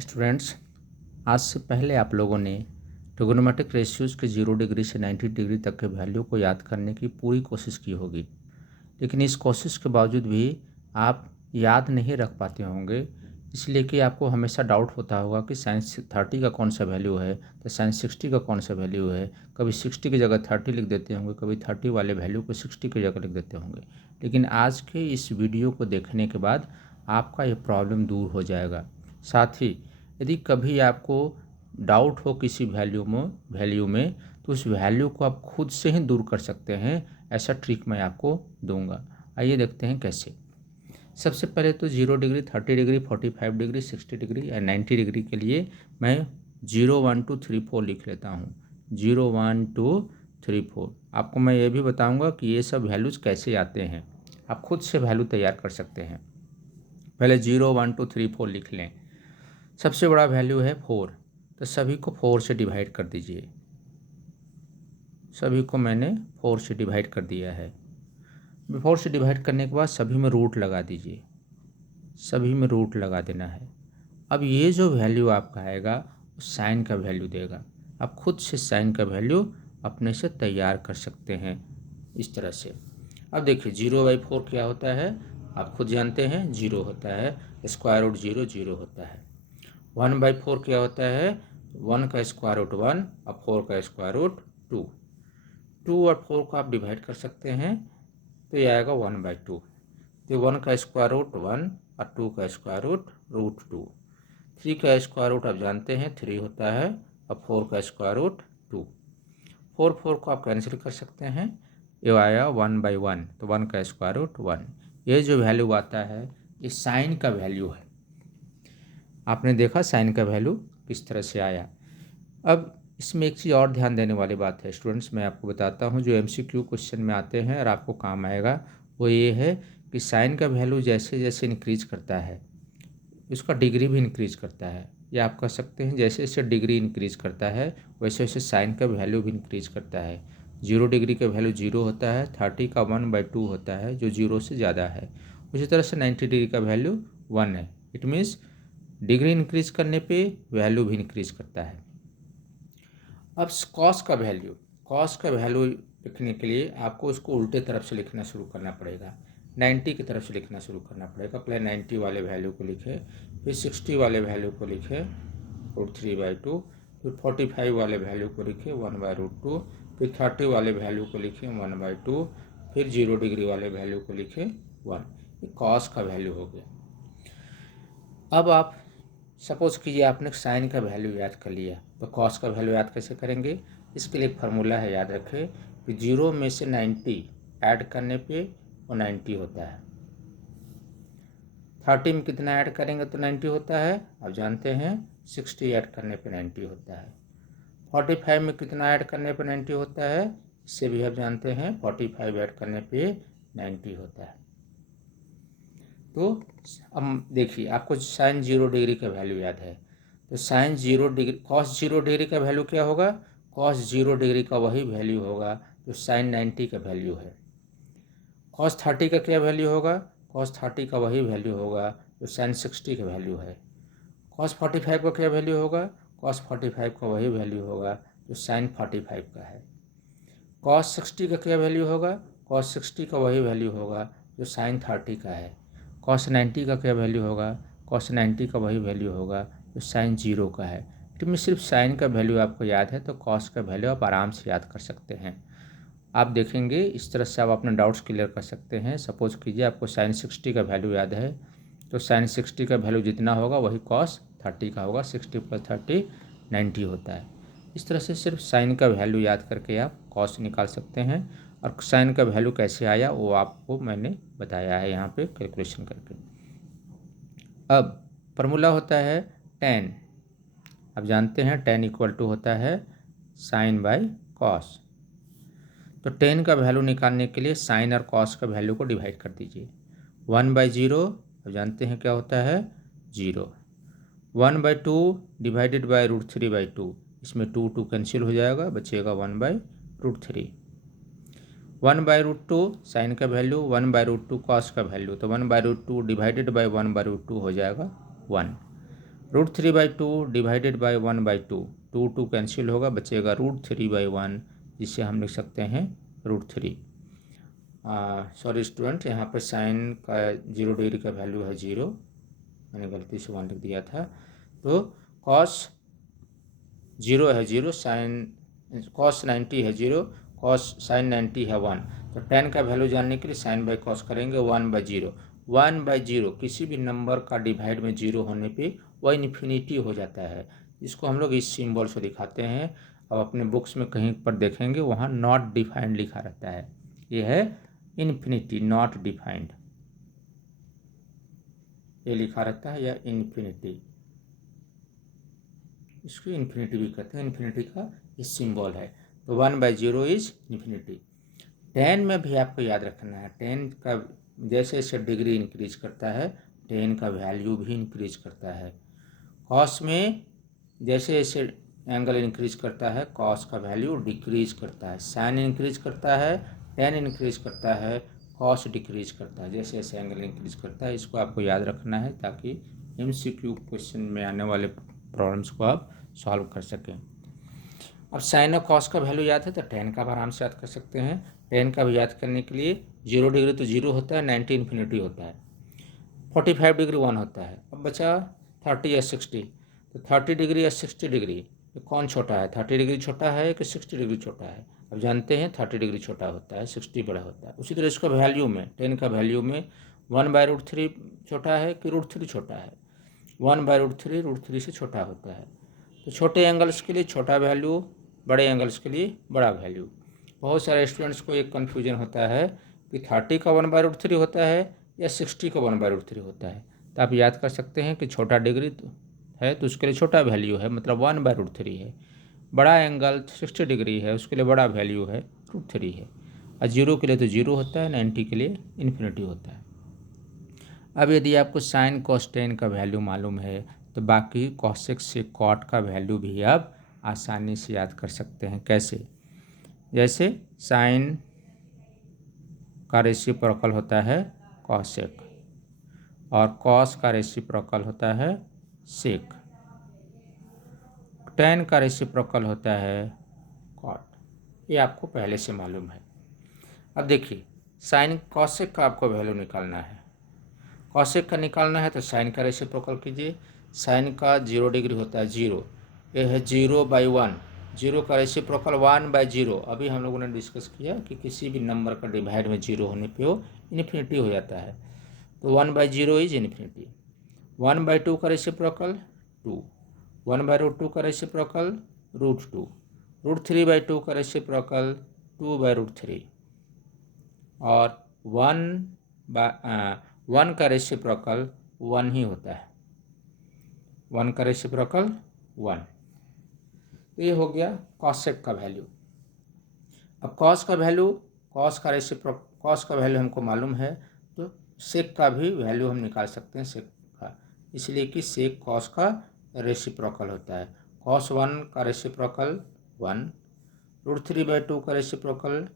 Students, आज से पहले आप लोगों ने ट्रिग्नोमेट्रिक रेशियोज़ के 0 डिग्री से 90 डिग्री तक के वैल्यू को याद करने की पूरी कोशिश की होगी, लेकिन इस कोशिश के बावजूद भी आप याद नहीं रख पाते होंगे, इसलिए कि आपको हमेशा डाउट होता होगा कि साइंस 30 का कौन सा वैल्यू है तो साइंस 60 का कौन सा वैल्यू है। कभी 60 की जगह 30 लिख देते होंगे, कभी 30 वाले वैल्यू को 60 की जगह लिख देते होंगे। लेकिन आज के इस वीडियो को देखने के बाद आपका ये प्रॉब्लम दूर हो जाएगा। साथ ही यदि कभी आपको डाउट हो किसी वैल्यू में तो उस वैल्यू को आप खुद से ही दूर कर सकते हैं। ऐसा ट्रिक मैं आपको दूंगा। आइए देखते हैं कैसे। सबसे पहले तो 0 डिग्री, 30 डिग्री, 45 डिग्री, 60 डिग्री या 90 डिग्री के लिए मैं 0 1 2 3 4 लिख लेता हूँ। 0 1 2 3 4। आपको मैं ये भी बताऊंगा कि ये सब वैल्यूज़ कैसे आते हैं। आप खुद से वैल्यू तैयार कर सकते हैं। पहले 0 1 2 3 4 लिख लें। सबसे बड़ा वैल्यू है 4, तो सभी को 4 से डिवाइड कर दीजिए। सभी को मैंने 4 से डिवाइड कर दिया है। 4 से डिवाइड करने के बाद सभी में रूट लगा दीजिए। सभी में रूट लगा देना है। अब ये जो वैल्यू आपका आएगा वो साइन का वैल्यू देगा। आप खुद से साइन का वैल्यू अपने से तैयार कर सकते हैं इस तरह से। अब देखिए 0/4 क्या होता है, आप खुद जानते हैं 0 होता है। स्क्वायर रूट 0 0 होता है। 1/4 क्या होता है, 1 का स्क्वायर रूट 1 और 4 का स्क्वायर रूट 2। 2 और 4 को आप डिवाइड कर सकते हैं तो ये आएगा 1/2। तो 1 का स्क्वायर रूट 1 और 2 का स्क्वायर रूट 2। 3 का स्क्वायर रूट आप जानते हैं 3 होता है और 4 का स्क्वायर रूट 2। 4 को आप कैंसिल कर सकते हैं। ये आया 1/1, तो 1 का स्क्वायर रूट 1। ये जो वैल्यू आता है ये साइन का वैल्यू है। आपने देखा साइन का वैल्यू किस तरह से आया। अब इसमें एक चीज़ और ध्यान देने वाली बात है स्टूडेंट्स, मैं आपको बताता हूँ जो MCQ क्वेश्चन में आते हैं और आपको काम आएगा। वो ये है कि साइन का वैल्यू जैसे जैसे इंक्रीज करता है उसका डिग्री भी इंक्रीज करता है। या आप कह सकते हैं जैसे जैसे डिग्री इंक्रीज करता है वैसे वैसे साइन का वैल्यू भी इंक्रीज करता है। 0 डिग्री का वैल्यू 0 होता है, 30 का 1/2 होता है जो 0 से ज़्यादा है। उसी तरह से 90 डिग्री का वैल्यू 1 है। इट मीन्स डिग्री इंक्रीज करने पे वैल्यू भी इंक्रीज करता है। अब कॉस का वैल्यू लिखने के लिए आपको उसको उल्टे तरफ से लिखना शुरू करना पड़ेगा। 90 की तरफ से लिखना शुरू करना पड़ेगा। पहले 90 वाले वैल्यू को लिखे, फिर 60 वाले वैल्यू को लिखे √3/2, फिर 45 वाले वैल्यू को लिखे 1/√2, फिर 30 वाले वैल्यू को लिखे 1/2, फिर 0 डिग्री वाले वैल्यू को लिखे 1। ये कॉस का वैल्यू हो गया। अब आप सपोज कीजिए आपने साइन का वैल्यू याद कर लिया, तो कॉस का वैल्यू याद कैसे करेंगे। इसके लिए एक फार्मूला है, याद रखें कि 0 में से 90 ऐड करने पे वो 90 होता है। 30 में कितना ऐड करेंगे तो 90 होता है, आप जानते हैं 60 ऐड करने पे 90 होता है। 45 में कितना ऐड करने पे 90 होता है, इससे भी आप जानते हैं 45 ऐड करने पे 90 होता है। तो अब देखिए आपको साइन 0 डिग्री का वैल्यू याद है, तो साइन 0 डिग्री कॉस 0 डिग्री का वैल्यू क्या होगा, कॉस 0 डिग्री का वही वैल्यू होगा जो साइन 90 का वैल्यू है। कॉस 30 का क्या वैल्यू होगा, कॉस 30 का वही वैल्यू होगा जो साइन 60 का वैल्यू है। कॉस 45 का क्या वैल्यू होगा, कॉस 45 का वही वैल्यू होगा जो साइन 45 का है। कॉस 60 का क्या वैल्यू होगा, कॉस 60 का वही वैल्यू होगा जो साइन 30 का है। कॉस 90 का क्या वैल्यू होगा, कॉस 90 का वही वैल्यू होगा जो साइन 0 का है। तो में सिर्फ साइन का वैल्यू आपको याद है तो कॉस का वैल्यू आप आराम से याद कर सकते हैं। आप देखेंगे इस तरह से आप अपने डाउट्स क्लियर कर सकते हैं। सपोज कीजिए आपको साइन 60 का वैल्यू याद है, तो साइन 60 का वैल्यू जितना होगा वही कॉस 30 का होगा। 60 + 30 90 होता है। इस तरह से सिर्फ साइन का वैल्यू याद करके आप कॉस निकाल सकते हैं। और साइन का वैल्यू कैसे आया वो आपको मैंने बताया है यहाँ पे कैलकुलेशन करके। अब फार्मूला होता है tan। आप जानते हैं tan = होता है sin/cos। तो tan का वैल्यू निकालने के लिए साइन और कॉस का वैल्यू को डिवाइड कर दीजिए। 1/0 आप जानते हैं क्या होता है 0। 1/2 डिवाइडेड बाय √3/2, इसमें 2 कैंसिल हो जाएगा, बचेगा 1/√3। 1/√2 साइन का वैल्यू, 1/√2 कॉस का वैल्यू, तो 1/√2 डिवाइडेड बाय 1/√2 हो जाएगा 1। √3/2 डिवाइडेड बाई 1/2, 2 कैंसिल होगा, बचेगा √3/1, जिसे हम लिख सकते हैं √3। सॉरी स्टूडेंट, यहाँ पर साइन का 0 डिग्री का वैल्यू है 0, मैंने गलती से 1 लिख दिया था। तो कॉस 0 है 0, साइन कॉस 90 है 0, कॉस साइन 90 है 1। तो tan का वैल्यू जानने के लिए साइन बाई कॉस करेंगे, 1/0। 1/0 किसी भी नंबर का डिवाइड में 0 होने पे वह इन्फिनिटी हो जाता है, इसको हम लोग इस सिंबल से दिखाते हैं। अब अपने बुक्स में कहीं पर देखेंगे वहाँ नॉट डिफाइंड लिखा रहता है, ये है इन्फिनिटी, नॉट डिफाइंड, ये लिखा रहता है, या इन्फिनिटी, इसको इन्फिनिटी भी कहते हैं, इन्फिनिटी का ये सिंबल है। तो 1/0 इज इन्फिनिटी। tan में भी आपको याद रखना है, tan का जैसे जैसे डिग्री इंक्रीज करता है tan का वैल्यू भी इंक्रीज करता है। cos में जैसे जैसे एंगल इंक्रीज करता है cos का वैल्यू डिक्रीज करता है, sin इंक्रीज करता है, tan इंक्रीज करता है, cos डिक्रीज करता है, जैसे जैसे एंगल इंक्रीज करता है। इसको आपको याद रखना है ताकि MCQ क्वेश्चन में आने वाले प्रॉब्लम्स को आप सॉल्व कर सकें। अब साइन और कॉस का वैल्यू याद है तो tan का भी आराम से याद कर सकते हैं। tan का भी याद करने के लिए 0 डिग्री तो 0 होता है, 90 इन्फिनिटी होता है, 45 डिग्री 1 होता है। अब बचा 30 या 60, तो 30 डिग्री या 60 डिग्री, ये कौन छोटा है, 30 डिग्री छोटा है कि 60 डिग्री छोटा है? अब जानते हैं 30 डिग्री छोटा होता है, 60 बड़ा होता है। उसी तरह इसका वैल्यू में, tan का वैल्यू में 1/√3 छोटा है कि √3 छोटा है? 1/√3 √3 से छोटा होता है। तो छोटे एंगल्स के लिए छोटा वैल्यू, बड़े एंगल्स के लिए बड़ा वैल्यू। बहुत सारे स्टूडेंट्स को एक कन्फ्यूजन होता है कि 30 का 1/√3 होता है या 60 का 1/√3 होता है। तो आप याद कर सकते हैं कि छोटा डिग्री है तो उसके लिए छोटा वैल्यू है, मतलब 1/√3 है। बड़ा एंगल 60 डिग्री है, उसके लिए बड़ा वैल्यू है, √3 है। और 0 के लिए तो 0 होता है, 90 के लिए इन्फिनिटी होता है। अब यदि आपको साइन कॉस tan का वैल्यू मालूम है तो बाकी कॉसेक से कॉट का वैल्यू भी आप आसानी से याद कर सकते हैं। कैसे? जैसे साइन का रेसिप्रोकल होता है कॉसेक और कॉस का रेसिप्रोकल होता है सेक, tan का रेसिप्रोकल होता है कॉट, ये आपको पहले से मालूम है। अब देखिए साइन कॉसेक का आपको वैल्यू निकालना है, कॉसेक का निकालना है तो साइन का रेसिप्रोकल कीजिए। साइन का 0 डिग्री होता है 0, ये है 0/1, 0 का रेसिप्रोकल 1/0। अभी हम लोगों ने डिस्कस किया कि किसी भी नंबर का डिवाइड में 0 होने पे वो इन्फिनिटी हो जाता है, तो 1/0 इज इन्फिनिटी। 1/2 का रेसिप्रोकल 2, 1/√2 का रेसिप्रोकल √2, √3/2 का रेसिप्रोकल 2/√3 और 1 का रेसिप्रोकल 1 ही होता है, 1 का रेसिप्रोकल 1। तो ये हो गया कॉसेक का वैल्यू। अब कॉस का वैल्यू, कॉस का वैल्यू हमको मालूम है तो सेक का भी वैल्यू हम निकाल सकते हैं, सेक का, इसलिए कि सेक कॉस का रेसिप्रोकल होता है। cos 1 का रेसिप्रोकल 1, √3/2 का रेसिप्रोकल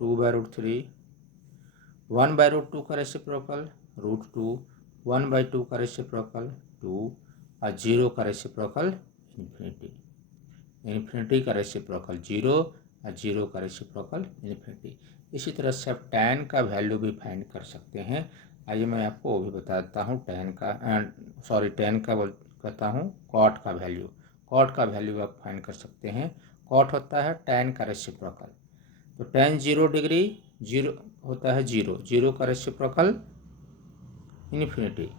2/√3, 1/√2 का रेसिप्रोकल √2, 1/2 का रेसिप्रोकल 2 और 0 का रेसिप्रोकल इन्फिनिटी। इन्फिनिटी का रेसिप्रोकल 0 और 0 का रेसिप्रोकल इन्फिनिटी। इसी तरह से आप tan का वैल्यू भी फाइंड कर सकते हैं। आइए मैं आपको वो भी बता देता हूँ, tan का कहता हूँ cot का वैल्यू। cot का वैल्यू आप फाइंड कर सकते हैं। cot होता है tan का रेसिप्रोकल, तो tan 0 डिग्री 0 होता है 0, 0 का रेसिप्रोकल इन्फिनिटी,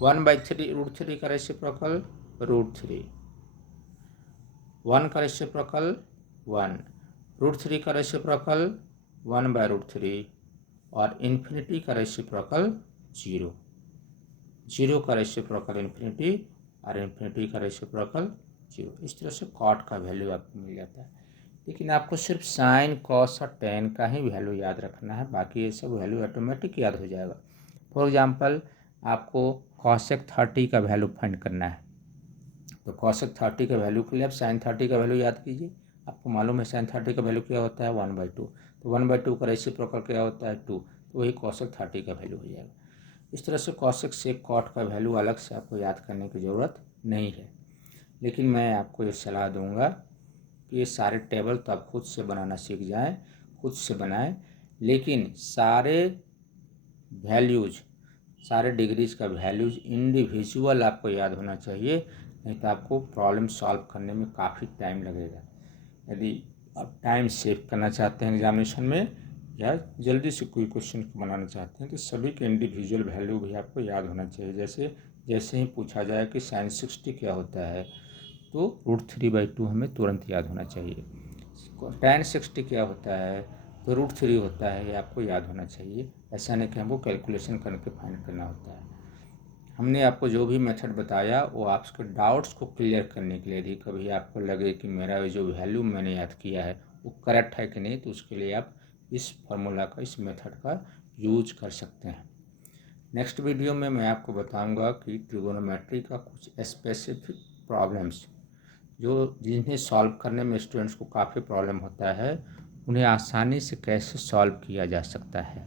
1/3 √3 का रेसिप्रोकल √3, 1 का रेसिप्रोकल 1, √3 का रेसिप्रोकल 1/√3 और इन्फिनिटी का रेसिप्रोकल 0, 0 का रेसिप्रोकल इन्फिनिटी और इन्फिनिटी का रेसिप्रोकल 0। इस तरह से कॉट का वैल्यू आपको मिल जाता है। लेकिन आपको सिर्फ साइन कॉस और tan का ही वैल्यू याद रखना है, बाकी ये सब वैल्यू ऑटोमेटिक याद हो जाएगा। फॉर एग्जांपल आपको कॉसेक 30 का वैल्यू फाइंड करना है, तो कॉसेक 30 का वैल्यू के लिए आप साइन 30 का वैल्यू याद कीजिए। आपको मालूम है साइन 30 का वैल्यू क्या होता है 1/2, तो 1/2 का रेसिप्रोकल क्या होता है 2, तो वही कॉसेक 30 का वैल्यू हो जाएगा। इस तरह से कॉसेक सेक कॉट का वैल्यू अलग से आपको याद करने की ज़रूरत नहीं है। लेकिन मैं आपको ये सलाह दूंगा कि ये सारे टेबल तो आप खुद से बनाना सीख जाएं, खुद से बनाएं, लेकिन सारे वैल्यूज़, सारे डिग्रीज़ का वैल्यूज़ इंडिविजुअल आपको याद होना चाहिए, नहीं तो आपको प्रॉब्लम सॉल्व करने में काफ़ी टाइम लगेगा। यदि आप टाइम सेव करना चाहते हैं एग्जामिनेशन में या जल्दी से कोई क्वेश्चन बनाना चाहते हैं तो सभी के इंडिविजुअल वैल्यू भी आपको याद होना चाहिए। जैसे जैसे ही पूछा जाए कि sin 60 क्या होता है तो √3/2 हमें तुरंत याद होना चाहिए। tan 60 क्या होता है तो √3 होता है, ये आपको याद होना चाहिए। ऐसा नहीं कि हमको कैलकुलेशन करके फाइंड करना होता है। हमने आपको जो भी मेथड बताया वो आपके डाउट्स को क्लियर करने के लिए, यदि कभी आपको लगे कि मेरा जो वैल्यू मैंने याद किया है वो करेक्ट है कि नहीं, तो उसके लिए आप इस फार्मूला का, इस मेथड का यूज कर सकते हैं। नेक्स्ट वीडियो में मैं आपको बताऊंगा कि ट्रिगोनोमेट्री का कुछ स्पेसिफिक प्रॉब्लम्स जो जिन्हें सॉल्व करने में स्टूडेंट्स को काफ़ी प्रॉब्लम होता है, उन्हें आसानी से कैसे सॉल्व किया जा सकता है।